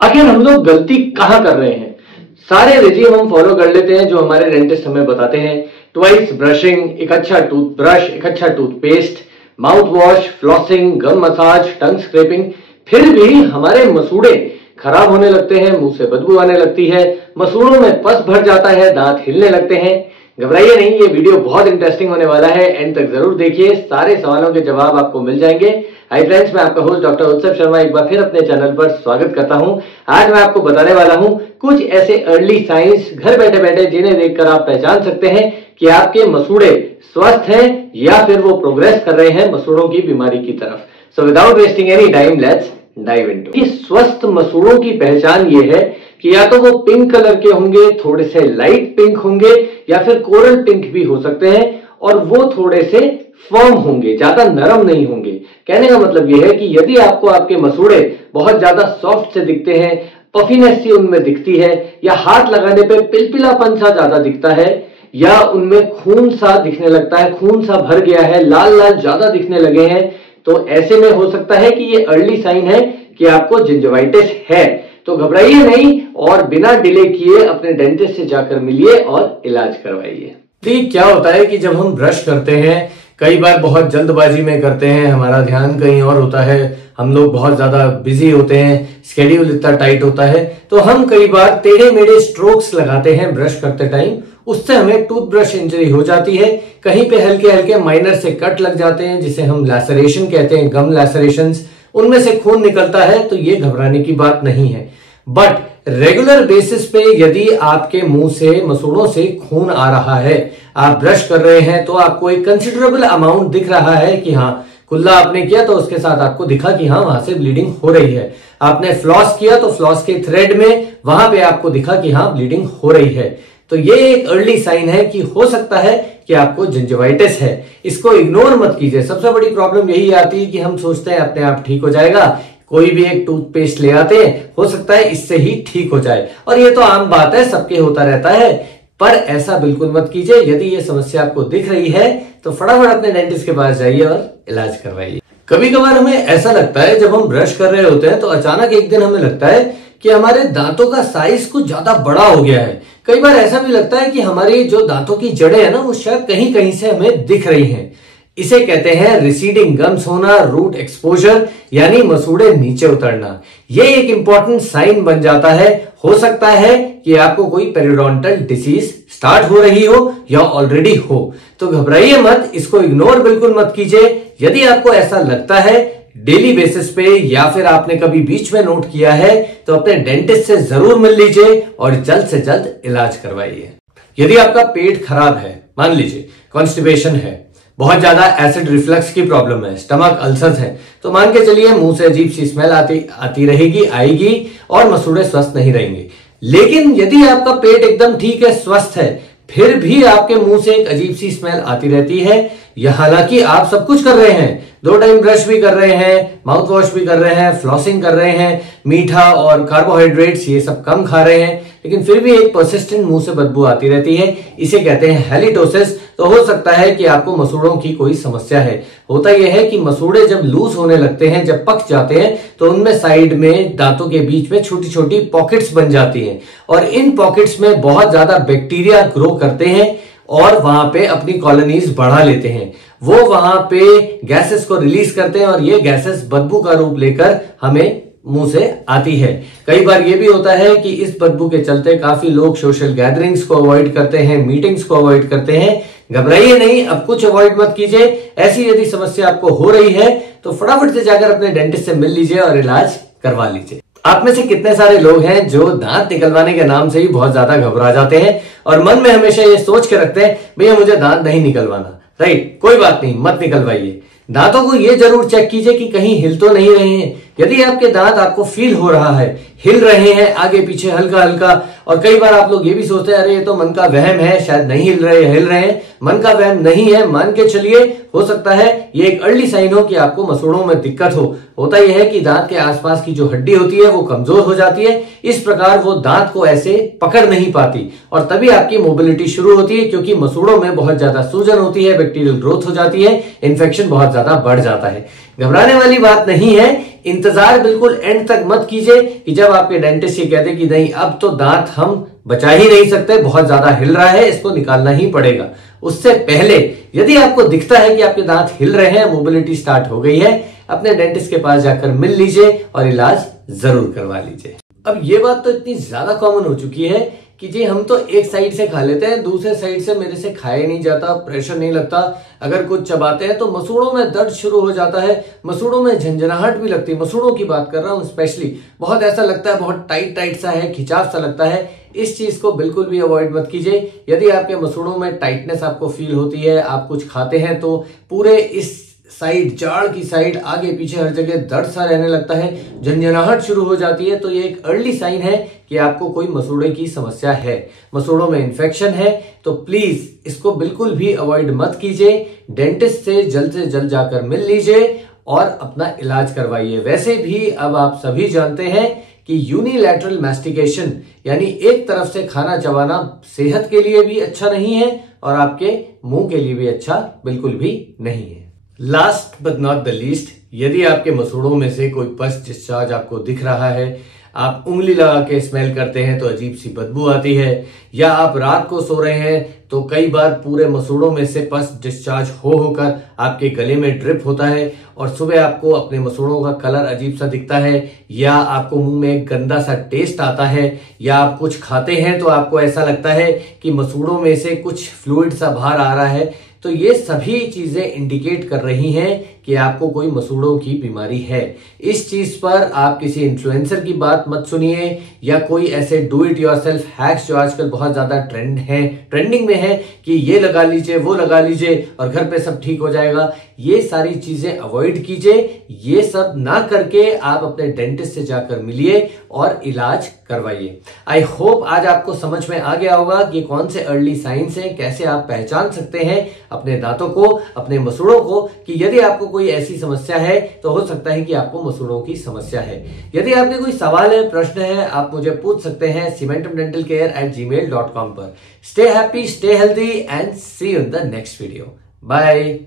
आखिर हम लोग गलती कहाँ कर रहे हैं? सारे रेजिम हम फॉलो कर लेते हैं जो हमारे डेंटिस्ट हमें बताते हैं। ट्वाइस ब्रशिंग, एक अच्छा टूथब्रश, एक अच्छा टूथपेस्ट, माउथ वॉश, फ्लॉसिंग, गम मसाज, टंग स्क्रैपिंग, फिर भी हमारे मसूड़े खराब होने लगते हैं, मुंह से बदबू आने लगती है, मसूड़ों में पस भर जाता है, दांत हिलने लगते हैं। घबराइए नहीं, ये वीडियो बहुत इंटरेस्टिंग होने वाला है, एंड तक जरूर देखिए, सारे सवालों के जवाब आपको मिल जाएंगे। हाय फ्रेंड्स, मैं आपका होस्ट डॉक्टर उत्सव शर्मा एक बार फिर अपने चैनल पर स्वागत करता हूं। आज मैं आपको बताने वाला हूं कुछ ऐसे अर्ली साइंस घर बैठे बैठे जिन्हें देखकर आप पहचान सकते हैं कि आपके मसूड़े स्वस्थ हैं या फिर वो प्रोग्रेस कर रहे हैं मसूड़ों की बीमारी की तरफ। So without wasting any time, let's dive into. कि स्वस्थ मसूड़ों की पहचान ये है कि या तो वो पिंक कलर के होंगे, थोड़े से लाइट पिंक होंगे, या फिर कोरल पिंक भी हो सकते हैं, और वो थोड़े से फर्म होंगे, ज्यादा नरम नहीं होंगे। कहने का मतलब ये है कि यदि आपको आपके मसूड़े बहुत ज्यादा सॉफ्ट से दिखते हैं, पफीनेस सी उनमें दिखती है, या हाथ लगाने पे पिलपिलापन सा ज्यादा दिखता है, या उनमें खून सा दिखने लगता है, खून सा भर गया है, लाल लाल ज्यादा दिखने लगे हैं, तो ऐसे में हो सकता है कि ये अर्ली साइन है कि आपको जिंजिवाइटिस है। तो घबराइए नहीं और बिना डिले किए अपने डेंटिस्ट से जाकर मिलिए और इलाज करवाइए। ठीक क्या होता है कि जब हम ब्रश करते हैं, कई बार बहुत जल्दबाजी में करते हैं, हमारा ध्यान कहीं और होता है, हम लोग बहुत ज्यादा बिजी होते हैं, स्केड्यूल इतना टाइट होता है, तो हम कई बार टेढ़े मेढ़े स्ट्रोक्स लगाते हैं ब्रश करते टाइम। उससे हमें टूथब्रश इंजरी हो जाती है, कहीं पे हल्के हल्के माइनर से कट लग जाते हैं जिसे हम लैसरेशन कहते हैं, गम लैसरेशंस, उनमें से खून निकलता है। तो ये घबराने की बात नहीं है, बट रेगुलर बेसिस पे यदि आपके मुंह से मसूड़ों से खून आ रहा है, आप ब्रश कर रहे हैं तो आपको एक कंसिडरेबल अमाउंट दिख रहा है कि हाँ, कुल्ला आपने किया तो उसके साथ आपको दिखा कि हाँ वहां से ब्लीडिंग हो रही है, आपने फ्लॉस किया तो फ्लॉस के थ्रेड में वहां पे आपको दिखा कि हाँ ब्लीडिंग हो रही है, तो ये एक अर्ली साइन है कि हो सकता है कि आपको जिंजिवाइटिस है। इसको इग्नोर मत कीजिए। सबसे बड़ी प्रॉब्लम यही आती है कि हम सोचते हैं अपने आप ठीक हो जाएगा, कोई भी एक टूथपेस्ट ले आते हैं, हो सकता है इससे ही ठीक हो जाए, और ये तो आम बात है, सबके होता रहता है, पर ऐसा बिल्कुल मत कीजिए। यदि ये समस्या आपको दिख रही है तो फटाफट अपने डेंटिस्ट के पास जाइए और इलाज करवाइए। कभी कभार हमें ऐसा लगता है जब हम ब्रश कर रहे होते हैं तो अचानक एक दिन हमें लगता है कि हमारे दांतों का साइज कुछ ज्यादा बड़ा हो गया है। कई बार ऐसा भी लगता है कि हमारी जो दांतों की जड़ें हैं ना, वो शायद कहीं कहीं से हमें दिख रही हैं। इसे कहते हैं रिसीडिंग गम्स होना, रूट एक्सपोजर, यानी मसूड़े नीचे उतरना। ये एक इंपॉर्टेंट साइन बन जाता है। हो सकता है कि आपको कोई पेरियोडोंटल डिसीज स्टार्ट हो रही हो या ऑलरेडी हो, तो घबराइए मत, इसको इग्नोर बिल्कुल मत कीजिए। यदि आपको ऐसा लगता है डेली बेसिस पे, या फिर आपने कभी बीच में नोट किया है, तो अपने डेंटिस्ट से जरूर मिल लीजिए और जल्द से जल्द इलाज करवाइए। यदि आपका पेट खराब है, मान लीजिए कॉन्स्टिपेशन है, बहुत ज्यादा एसिड रिफ्लक्स की प्रॉब्लम है, स्टमक अल्सर्स है, तो मान के चलिए मुंह से अजीब सी स्मेल आती रहेगी, आएगी, और मसूड़े स्वस्थ नहीं रहेंगे। लेकिन यदि आपका पेट एकदम ठीक है, स्वस्थ है, फिर भी आपके मुंह से एक अजीब सी स्मेल आती रहती है, यह हालांकि आप सब कुछ कर रहे हैं, 2 टाइम ब्रश भी कर रहे हैं, माउथ वॉश भी कर रहे हैं, फ्लॉसिंग कर रहे हैं, मीठा और कार्बोहाइड्रेट्स ये सब कम खा रहे हैं, लेकिन फिर भी एक परसिस्टेंट मुंह से बदबू आती रहती है। इसे कहते हैं हैलिटोसिस। तो हो सकता है कि आपको मसूड़ों की कोई समस्या है। होता यह है कि मसूड़े जब लूज होने लगते हैं, जब पक जाते हैं, तो उनमें साइड में दांतों के बीच में छोटी छोटी पॉकेट्स बन जाती हैं, और इन पॉकेट्स में बहुत ज्यादा बैक्टीरिया ग्रो करते हैं और वहां पे अपनी कॉलोनीज बढ़ा लेते हैं। वो वहां पे गैसेस को रिलीज करते हैं, और ये गैसेस बदबू का रूप लेकर हमें मुंह से आती है। कई बार ये भी होता है कि इस बदबू के चलते काफी लोग सोशल गैदरिंग्स को अवॉइड करते हैं, मीटिंग्स को अवॉइड करते हैं। घबराइए नहीं, अब कुछ अवॉइड मत कीजिए। ऐसी यदि समस्या आपको हो रही है तो फटाफट से जाकर अपने डेंटिस्ट से मिल लीजिए और इलाज करवा लीजिए। आप में से कितने सारे लोग हैं जो दांत निकलवाने के नाम से ही बहुत ज्यादा घबरा जाते हैं और मन में हमेशा ये सोच के रखते हैं, भैया मुझे दांत नहीं निकलवाना, राइट? कोई बात नहीं, मत निकलवाइए। दांतों को ये जरूर चेक कीजिए कि कहीं हिल तो नहीं रहे हैं। यदि आपके दांत आपको फील हो रहा है, हिल रहे हैं आगे पीछे हल्का हल्का, और कई बार आप लोग ये भी सोचते हैं अरे ये तो मन का वहम है, शायद नहीं हिल रहे हैं, मन का वहम नहीं है, मान के चलिए हो सकता है ये एक अर्ली साइन हो कि आपको मसूड़ों में दिक्कत हो। होता यह है कि दांत के आसपास की जो हड्डी होती है वो कमजोर हो जाती है, इस प्रकार वो दांत को ऐसे पकड़ नहीं पाती, और तभी आपकी मोबिलिटी शुरू होती है, क्योंकि मसूड़ों में बहुत ज्यादा सूजन होती है, बैक्टीरियल ग्रोथ हो जाती है, इन्फेक्शन बहुत ज्यादा बढ़ जाता है। घबराने वाली बात नहीं है। इंतजार बिल्कुल एंड तक मत कीजिए कि जब आपके डेंटिस्ट ये कहते कि नहीं अब तो दांत हम बचा ही नहीं सकते, बहुत ज्यादा हिल रहा है, इसको निकालना ही पड़ेगा। उससे पहले यदि आपको दिखता है कि आपके दांत हिल रहे हैं, मोबिलिटी स्टार्ट हो गई है, अपने डेंटिस्ट के पास जाकर मिल लीजिए और इलाज जरूर करवा लीजिए। अब ये बात तो इतनी ज्यादा कॉमन हो चुकी है कि जी हम तो एक साइड से खा लेते हैं, दूसरे साइड से मेरे से खाया नहीं जाता, प्रेशर नहीं लगता, अगर कुछ चबाते हैं तो मसूड़ों में दर्द शुरू हो जाता है, मसूड़ों में झंझनाहट भी लगती है। मसूड़ों की बात कर रहा हूं स्पेशली, बहुत ऐसा लगता है, बहुत टाइट टाइट सा है, खिंचाव सा लगता है। इस चीज को बिल्कुल भी अवॉइड मत कीजिए। यदि आपके मसूड़ों में टाइटनेस आपको फील होती है, आप कुछ खाते हैं तो पूरे इस साइड, जाड़ की साइड, आगे पीछे हर जगह दर्द सा रहने लगता है, झंझनाहट शुरू हो जाती है, तो ये एक अर्ली साइन है कि आपको कोई मसूड़े की समस्या है, मसूड़ों में इन्फेक्शन है। तो प्लीज इसको बिल्कुल भी अवॉइड मत कीजिए। डेंटिस्ट से जल्द जाकर मिल लीजिए और अपना इलाज करवाइए। वैसे भी अब आप सभी जानते हैं कि यूनिलैटरल मैस्टिकेशन यानी एक तरफ से खाना चबाना सेहत के लिए भी अच्छा नहीं है और आपके मुंह के लिए भी अच्छा बिल्कुल भी नहीं है। Last but not the least, यदि आपके मसूड़ों में से कोई पस डिस्चार्ज आपको दिख रहा है, आप उंगली लगा के स्मेल करते हैं तो अजीब सी बदबू आती है, या आप रात को सो रहे हैं तो कई बार पूरे मसूड़ों में से पस डिस्चार्ज होकर आपके गले में ड्रिप होता है और सुबह आपको अपने मसूड़ों का कलर अजीब सा दिखता है, या आपको मुंह में एक गंदा सा टेस्ट आता है, या आप कुछ खाते हैं तो आपको ऐसा लगता है कि मसूड़ों में से कुछ फ्लूइड सा बाहर आ रहा है, तो ये सभी चीजें इंडिकेट कर रही हैं कि आपको कोई मसूड़ों की बीमारी है। इस चीज पर आप किसी इन्फ्लुएंसर की बात मत सुनिए या कोई ऐसे डू इट योरसेल्फ हैक्स जो आजकल बहुत ज्यादा ट्रेंडिंग में है कि ये लगा लीजिए, वो लगा लीजिए और घर पे सब ठीक हो जाएगा। ये सारी चीजें अवॉइड कीजिए। ये सब ना करके आप अपने डेंटिस्ट से जाकर मिलिए और इलाज करवाइए। आई होप आज आपको समझ में आ गया होगा कि कौन से अर्ली साइंस हैं, कैसे आप पहचान सकते हैं अपने दांतों को, अपने मसूड़ों को, कि यदि आपको कोई ऐसी समस्या है तो हो सकता है कि आपको मसूड़ों की समस्या है। यदि आपके कोई सवाल है, प्रश्न है, आप मुझे पूछ सकते हैं cementumdentalcare@gmail.com पर। Stay happy, stay healthy and see you in the next video. Bye.